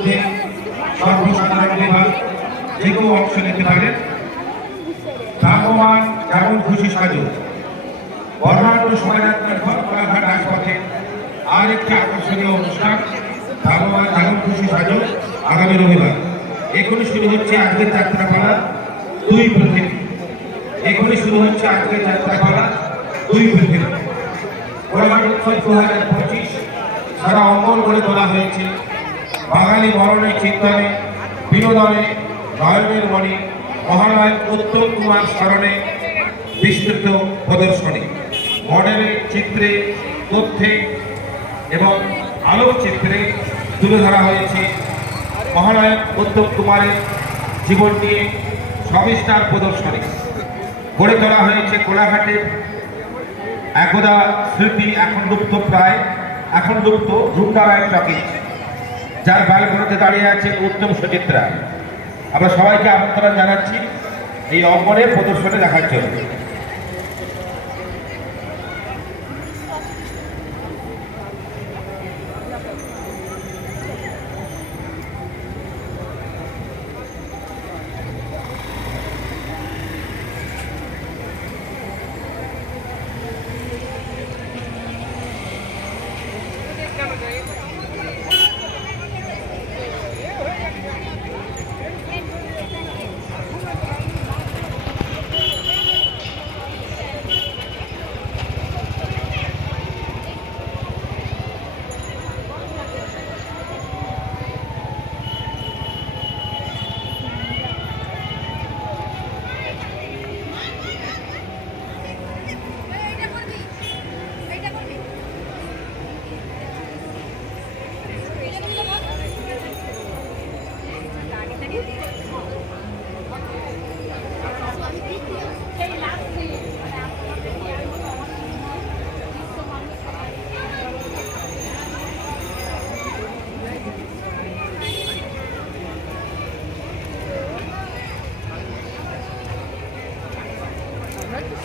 মধ্যে সর্বসাধারণ বিভাগ যে কেউ অংশ নিতে পারেন। ভ্রাম্যমান যেমন খুশি সাজু বর্ণাঢ্য শোভাযাত্রার পর কোলাঘাট রাজপথে আরেকটি আকর্ষণীয় অনুষ্ঠান ভ্রাম্যমান যেমন খুশি সাজু আগামী রবিবার। এখনই শুরু হচ্ছে আজকের যাত্রাপালা দুই পৃথিবী। এখনই শুরু হচ্ছে আজকের যাত্রাপালা দুই পৃথিবী। কোলাঘাট উৎসব 2025 সারা অঙ্গন করে তোলা হয়েছে বাঙালি মরণের চিন্তনে, বিনোদনে, নয়নের মণি মহানায়ক উত্তম কুমার স্মরণে বিস্তৃত প্রদর্শনী। মডেলের চিত্রে, তথ্যে এবং আলোকচিত্রে তুলে ধরা হয়েছে মহানায়ক উত্তম কুমারের জীবন নিয়ে সবিস্তার প্রদর্শনী। গড়ে তোলা হয়েছে কোলাঘাটের একদা স্মৃতি এখন লুপ্ত রুমদারায় টকিজ, যার ব্যালকনিতে দাঁড়িয়ে আছে উত্তম সুচিত্রা। আমরা সবাইকে আমন্ত্রণ জানাচ্ছি এই অঙ্গনে প্রদর্শনী দেখার জন্য।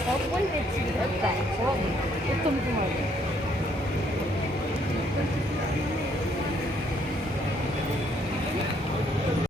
সব বই দেখছি উত্তম কুমার।